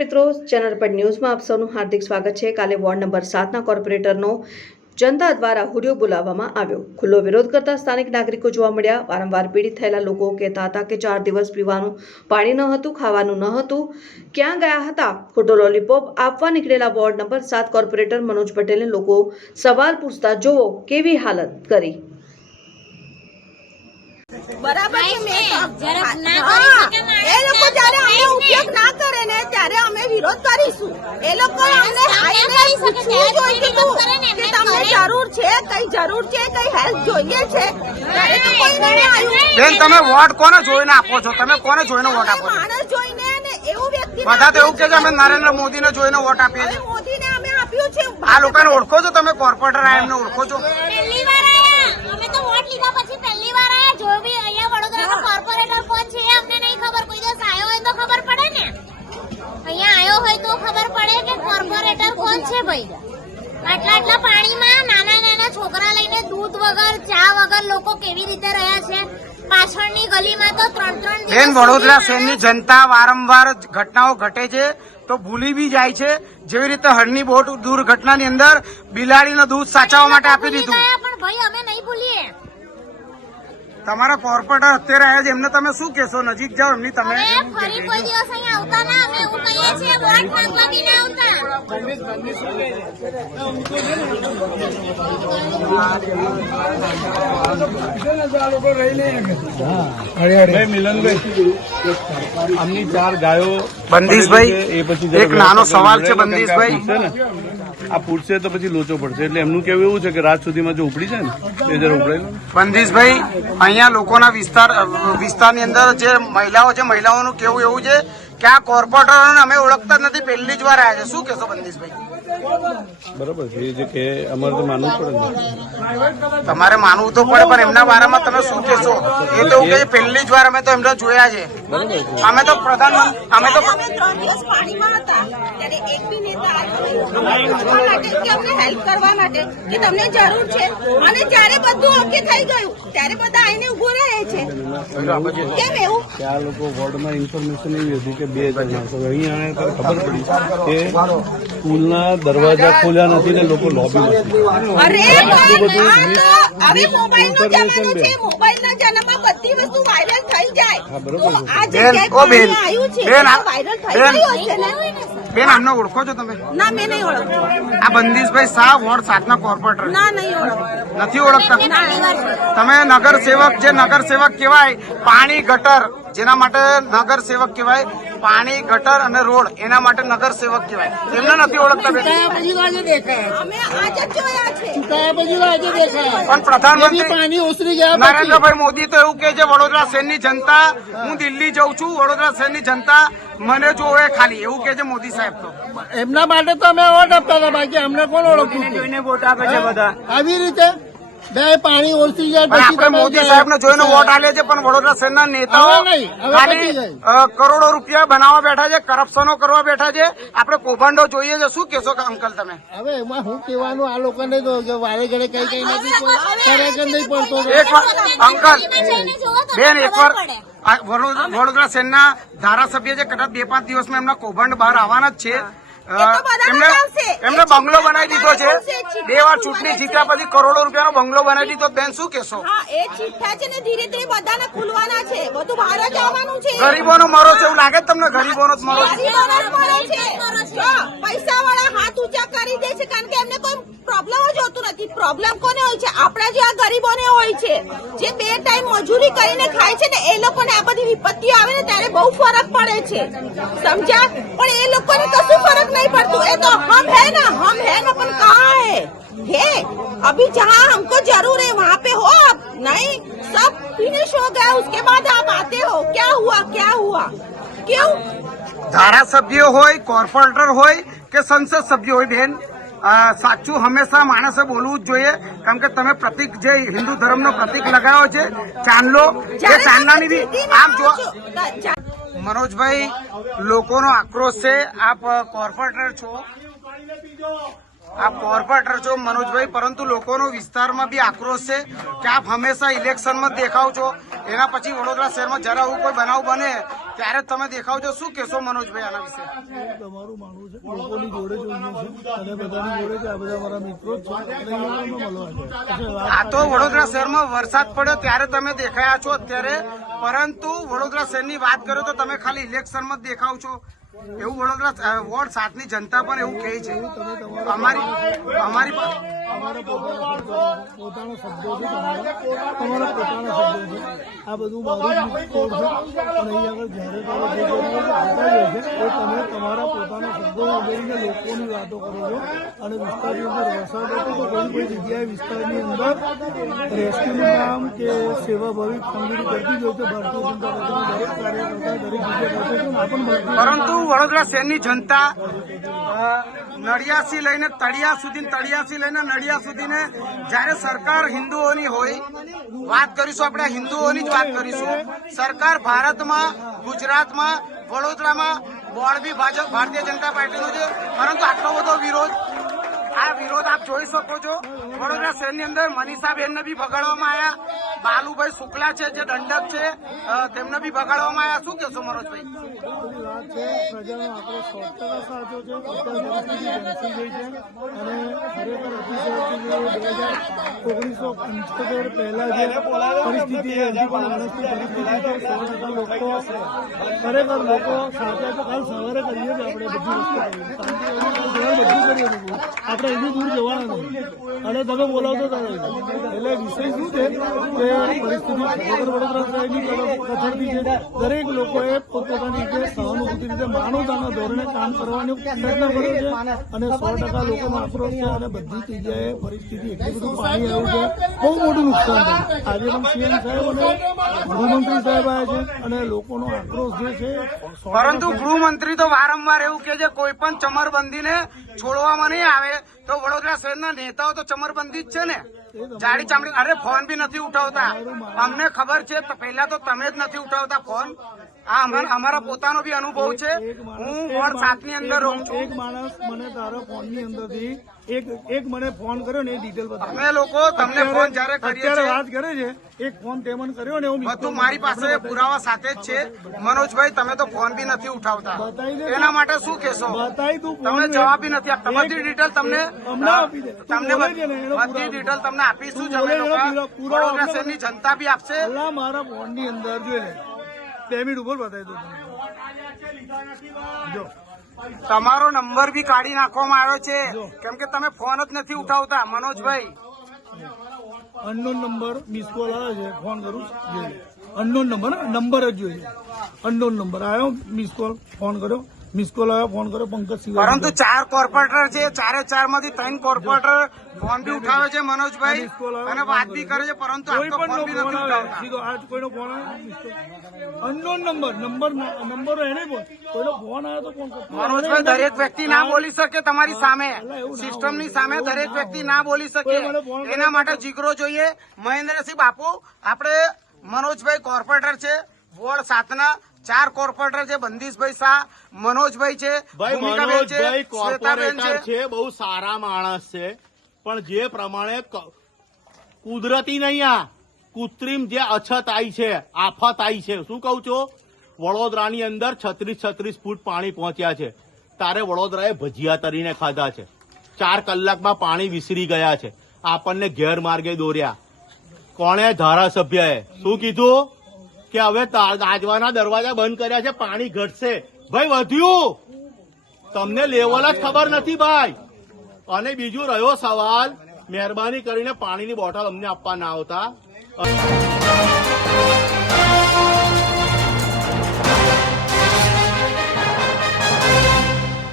મિત્રો ચેનલ પર ન્યૂઝમાં આપ સૌનું હાર્દિક સ્વાગત છે। કાલે વોર્ડ નંબર 7ના કોર્પોરેટરનો જનતા દ્વારા હુડિયો બોલાવવામાં આવ્યો। ખુલ્લો વિરોધ કરતા સ્થાનિક નાગરિકો જોવા મળ્યા। વારંવાર પીડિત થયેલા લોકો કહેતા હતા કે 4 દિવસ પીવાનું પાણી ન હતું, ખાવાનું ન હતું, ક્યાં ગયા હતા। ખોટો લોલીપોપ આપવા નીકળેલા વોર્ડ નંબર 7 કોર્પોરેટર મનોજ પટેલને લોકો સવાલ પૂછતા જોવો કેવી હાલત કરી। બરાબર છે। એ લોકો જયારે અમે ઉપયોગ ના કરે ને ત્યારે અમે વિરોધ કરીશું। એ લોકો અમને આવીને પૂછવું જોઈતું હતું કે તમને જરૂર છે, કઈ જરૂર છે, કઈ હેલ્પ જોઈએ છે, ત્યારે તો કોઈ નહીં આવ્યું। બેન તમે વોટ કોને જોઈને આપો છો? તમે કોને જોઈને વોટ આપો છો? માણસ જોઈને ને એવું વ્યક્તિ બધા તો એવું કે છે અમે નરેન્દ્ર મોદીને જોઈને વોટ આપીએ છીએ। મોદીને અમે આપ્યું છે। આ લોકોને ઓળખો છો તમે? કોર્પોરેટર આ એમને ઓળખો છો? પહેલી વાર આયા અમે તો વોટ લીધા પછી પહેલી વાર આયા। જો બી અહીંયા વડોદરાનો કોર્પોરેટર કોણ છે અમને નહીં ખબર। કોઈ દિવસ આવ્યો હોય તો ખબર પડે ને। અહીંયા આવ્યો હોય તો ખબર પડે કે કોર્પોરેટર કોણ છે ભાઈ। આટલા પાણીમાં નાના છોકરા લઈને દૂધ વગર ચા વગર લોકો કેવી રીતે રહ્યા છે। પાછળની ગલીમાં તો 3-3 દિવસ બેન વડોદરા શહેરની જનતા વારંવાર ઘટનાઓ ઘટે છે તો ભૂલી બી જાય છે। જેવી રીતે હળની બોટ દુર્ઘટનાની અંદર બિલાડીનું દૂધ સાચવવા માટે આપી દીધું। પણ ભાઈ અમે નહીં ભૂલીએ। તમારા કોર્પોરેટર અત્યારે આવ્યા છે એમને તમે શું કહેશો? નજીક જાઓ એમની તમે હવે ફરી કોઈ દિવસ અહીંયા આવતા ના। અમે એવું કહીએ છીએ વોટ માંગવા બી ના આવતા। આમની 4 ગાયો બંદીશભાઈ એ પછી એક નાનો સવાલ છે બંદીશભાઈ, આ પૂછશે તો પછી લોચો પડશે। એટલે એમનું કેવું એવું છે કે રાત સુધીમાં જો ઉપડી જાય ને એ જરા ઉપડાય। બંદીશભાઈ અહીંયા લોકોના વિસ્તારની અંદર જે મહિલાઓ છે મહિલાઓનું કેવું એવું છે કે આ કોર્પોરેટરોને અમે ઓળખતા જ નથી, પહેલી જ વાર આવ્યા છે। શું કહેશો બંદીશભાઈ? બરાબર છે એ જે કે અમારે તો માનવું પડે ને। તમારે માનવું તો પડે પણ એમના બારામાં તમે શું કહેશો? એ તો કે પહેલી જ વાર અમે તો એમને જોયા છે। અમે તો પ્રધાનમંત્રી અમે તો 3 દિવસ પાણીમાં હતા ત્યારે એક બી નેતા આવ્યો માટે કે અમને હેલ્પ કરવા માટે કે તમને જરૂર છે। અને જ્યારે બધું ઓકે થઈ ગયું ત્યારે બધા આઈને ઉભો રહે છે। કેમ એવું? કે આ લોકો વોર્ડમાં ઇન્ફોર્મેશન એવી હતી કે 2000 માણસો અહીંયા ત્યારે ખબર પડી કે સ્કૂલના દરવાજા ખોલ્યા નથી ને લોકો લોબીમાં છે। અરે હવે મોબાઈલનો જમાનો છે। મોબાઈલના જમાનામાં બધી વસ્તુ વાયરલ થઈ જાય। તો આ જગ્યાએ પાણી આવ્યું છે વાયરલ થઈ ગયું હશે ને। બેન આમને ઓળખો છો તમે? ના મેં નહીં ઓળખતો। આ બંદીશભાઈ શાહ વોર્ડ 7ના કોર્પોરેટર ના નહીં ઓળખતો। નથી ઓળખતા? તમે નગરસેવક જે નગરસેવક કહેવાય પાણી ગટર જેના માટે નગરસેવક કહેવાય, પાણી ગટર અને રોડ એના માટે નગરસેવક કહેવાય, એમને નથી ઓળખતા? અમે આજે જોયા છે। પણ પ્રધાનમંત્રી નરેન્દ્રભાઈ મોદી તો એવું કે છે વડોદરા શહેરની જનતા, હું દિલ્હી જઉં છું, વડોદરા શહેરની જનતા મને જોવે ખાલી, એવું કે છે મોદી સાહેબ। તો એમના માટે તો અમે વોટ આપતા હતા, બાકી અમને કોણ ઓળખતું? જોઈને વોટ આપે છે બધા આવી રીતે બે પાણી ઓળખી જાય પણ આપણે મોદી સાહેબ ને જોઈને વોટ આલે છે પણ વડોદરા શહેરના નેતાઓ ખાલી કરોડો રૂપિયા બનાવવા બેઠા છે, કરપ્શનો કરવા બેઠા છે। આપણે કૌભાંડો જોઈએ છે। શું કેશો અંકલ તમે? હવે એમાં હું કહેવાનું આ લોકોને તો કે વારે ઘડે કઈ નથી ખરેખર નહીં પડતો। એક વાર અંકલ બેન એકવાર વડોદરા શહેરના ધારાસભ્ય છે, કદાચ 2-5 દિવસમાં એમના કૌભાંડ બહાર આવવાના જ છે। એમને બંગલો બનાવી દીધો છે, 2 વાર ચૂંટણી જીત્યા પછી કરોડો રૂપિયાનો બંગલો બનાવી દીધો। બેન શું કેશો? હા એ ચિઠ્ઠા છે ને ધીરે ધીરે બધાને ખુલવાના છે, બધું બહાર જ આવવાનું છે। ગરીબોનો મરો છે એવું લાગે છે તમને? ગરીબોનો જ મરો છે। પૈસા વાળા હાથ ઊંચા કરી દે છે કારણ કે એમને કોઈ પ્રોબ્લેમ જ હોતું નથી। પ્રોબ્લેમ કોને હોય છે? આપણા જેવા ગરીબોને હોય છે જે 2 ટાઈમ મજૂરી કરીને ખાય છે ને એ લોકોને આ બધી વિપત્તિઓ આવે ને ત્યારે બહુ ફરક પડે છે, સમજ્યા? પણ એ લોકોને કશું ફરક नहीं पड़ता। ये तो हम है ना अपन कहाँ है अभी जहाँ हमको जरूर है वहाँ पे हो आप नहीं, सब फिनिश हो गया उसके बाद आप आते हो। क्या हुआ क्यों? ધારાસભ્ય હોય, કોર્પોરેટર હોય કે સંસદ સભ્ય હોય, બેન સાચું હંમેશા માણસે બોલવું જ જોઈએ। કારણ કે તમે પ્રતિક જે હિન્દુ ધર્મનો પ્રતિક લગાવ્યો છે ચાંદલો, એ ચાંદલાની બી આમ જો मनोजभाई लोकोनो आक्रोश है। आप कोर्पोरेटर छो, आप कोर्पोरेटर छो मनोजभाई, परंतु लोकोनो विस्तार में भी आक्रोश है कि आप हमेशा इलेक्शन में देखाओ छो। એના પછી વડોદરા શહેરમાં જરા એવું કોઈ બનાવ બને ત્યારે તમે દેખાવજો. શું કહેશો મનોજભાઈ આના વિશે? તમારું માનવું છે લોકોની જોડે જોઈએ છે અને બધાની જોડે છે. આ બધા મારા મિત્રો જ છે અને એ લોકોને મળવા છે. આ તો વડોદરા શહેરમાં વરસાદ પડ્યો ત્યારે તમે દેખાયા છો અત્યારે, પરંતુ વડોદરા શહેરની વાત કરો તો તમે ખાલી ઇલેક્શનમાં જ દેખાવ છો. એવું વડોદરા વોર્ડ 7 ની જનતા પણ એવું કહે છે. અમારી અમારા પોતાના શબ્દો છે. તમારા પોતાના શબ્દો છે. આ બધું મારું મિસ્ટેક છે અને અહીં આગળ જયારે તમે જે આવતા જાય છે એ તમે તમારા પોતાના શબ્દોમાં બોલીને લોકોની વાતો કરો છો. અને વિસ્તારની અંદર વરસાદ હતો તો કોઈ જગ્યાએ વિસ્તારની અંદર રેસ્ક્યુનું કામ કે સેવાભાવી કામગીરી કરતી જ હોય છે. ભારતીય જનતા પાર્ટીના દરેક કાર્યકર્તા દરેક જગ્યાએ કરતો છે. આ પણ પરંતુ વડોદરા શહેરની જનતા નડિયાદથી લઈને તળિયાથી લઈને નડિયાદ સુધીને જયારે સરકાર હિન્દુઓની હોય, વાત કરીશું આપણે હિન્દુઓની જ વાત કરીશું. સરકાર ભારતમાં, ગુજરાતમાં, વડોદરામાં બોર્ડ બી ભારતીય જનતા પાર્ટીનો છે, પરંતુ આટલો બધો વિરોધ, આ વિરોધ આપ જોઈ શકો છો. વડોદરા શહેરની અંદર મનીષાબેનને બી ભગાડવામાં આવ્યા. બાલુભાઈ શુક્લા છે જે દંડક છે તેમને બી ભગાડવામાં આવ્યા. શું કહેશો મનોજભાઈ? વાત છે પ્રજાનો આંકડો 100% સાચો છે. અત્યાર સુધી બનતી ગઈ છે અને ખરેખર અતિશયોક્તિ 1975 પહેલા જે પરિસ્થિતિ હજી પણ વરસતી પરિસ્થિતિ છે. 100% લોકો ખરેખર લોકો સાચા છે. કાલ સવારે કરીએ છીએ આપણે બધી વસ્તુ કરીએ બધું કરીએ છીએ. આપણે એની દૂર જવાના નહીં અને તમે બોલાવતો તારે એટલે વિષય શું છે કે પરિસ્થિતિ ખરેખર વડોદરા શહેરની કથળતી છે. દરેક લોકોએ પોતપોતાની રીતે સહાનુભૂતિ રીતે માનવતાના ધોરણે કામ કરવાનો પ્રયત્ન કર્યો છે અને 100% લોકોનો આક્રોશ છે અને બધી જગ્યાએ પરિસ્થિતિ એટલી બધું પાણી આવ્યું છે. બહુ મોટું નુકસાન થયું. આજે પણ સીએમ સાહેબ અને ગૃહમંત્રી સાહેબ આવ્યા છે અને લોકોનો આક્રોશ જે છે. પરંતુ ગૃહમંત્રી તો વારંવાર એવું કે છે કોઈ પણ ચમરબંધીને છોડવામાં નહીં આવે. તો વડોદરા શહેરના નેતાઓ તો ચમરબંધી જ છે ને, જાડી ચામડી. અરે ફોન બી નથી ઉઠાવતા. અમને ખબર છે પહેલા તો તમે જ નથી ઉઠાવતા ફોન. આ અમારા પોતાનો બી અનુભવ છે. હું વોર્ડ 7 ની અંદર રહું છું. એક માણસ મને તારા ફોનની અંદરથી એક મને ફોન કર્યો ને એ ડિટેલ બતાવી. અમે લોકો તમને ફોન જયારે કરીએ અત્યારે છીએ વાત કરે છે એક ફોન તે મને કર્યો ને હું બધું મારી પાસે પુરાવા સાથે જ છે. મનોજભાઈ તમે તો ફોન બી નથી ઉઠાવતા, બતાવી દે. એના માટે શું કહેશો? બતાવી તું તમે જવાબ બી નથી આપતા. બધી ડિટેલ તમને આપી દે. તમને બોલે છે ને એનો બધી ડિટેલ તમને આપીશું જ. અમે બોલે એનો લોકો પુરાવો વડોદરા શહેરની જનતા બી આપશે. અલ્લાહ મારા ફોનની અંદર જોઈ લે 2 મિનિટ ઉપર બતાવી દો તમે. જો તમારો નંબર બી કાઢી નાખવામાં આવ્યો છે કેમ કે તમે ફોન જ નથી ઉઠાવતા. મનોજભાઈ અનનોન નંબર મિસ કોલ આવે છે ફોન કરું જોઈએ. અનનોન નંબર જ જોઈએ. અનનોન નંબર આવ્યો મિસ કોલ ફોન કર્યો મિસ કોલ આવ્યો ફોન કર્યો પંકજ સિંહ. પરંતુ 4 કોર્પોરેટર છે, 4 માંથી 3 કોર્પોરેટર ફોન બી ઉઠાવે છે મનોજભાઈ અને વાત બી કરે છે, પરંતુ આ કોઈ તો પણ ફોન બી ફોન નથી આવે ઉઠાવતા. સીધો આજ કોઈનો ફોન આવે અનનોન નંબર એને બોલ કોઈનો ફોન આવે તો ફોન મનોજભાઈ દરેક વ્યક્તિ ના બોલી શકે તમારી સામે, સિસ્ટમની સામે દરેક વ્યક્તિ ના બોલી શકે. એના માટે જીગરો જોઈએ. મહેન્દ્રસિંહ બાપુ, આપણે મનોજભાઈ કોર્પોરેટર છે વોર્ડ 7 ના, 4 કોર્પોરેટર છે. બંદીશભાઈ શાહ, મનોજભાઈ છે, ભાઈ ભૂમિકાબેન છે, મનોજભાઈ શ્વેતાબેન કોર્પોરેટર છે, બહુ સારા માણસ છે, પણ જે પ્રમાણે કુદરતી નહીં આ કૃત્રિમ જે અછત આવી છે, આફત આવી છે, શું કહું છું, વડોદરાની અંદર 36 ફૂટ પાણી પહોંચ્યા છે. તારે વડોદરાએ ભજીયા તરીને ખાધા છે. 4 કલાકમાં પાણી વિસરી ગયા છે. આપણને ગેરમાર્ગે દોર્યા. કોણે? ધારાસભ્યએ શું કીધું કે હવે ગાજવાના દરવાજા બંધ કર્યા છે, પાણી ઘટશે. ભાઈ વધ્યું, તમને લેવલ જ ખબર નથી ભાઈ. અને બીજું રહ્યો સવાલ, મહેરબાની કરીને પાણીની બોટલ અમને આપવા ના આવતા.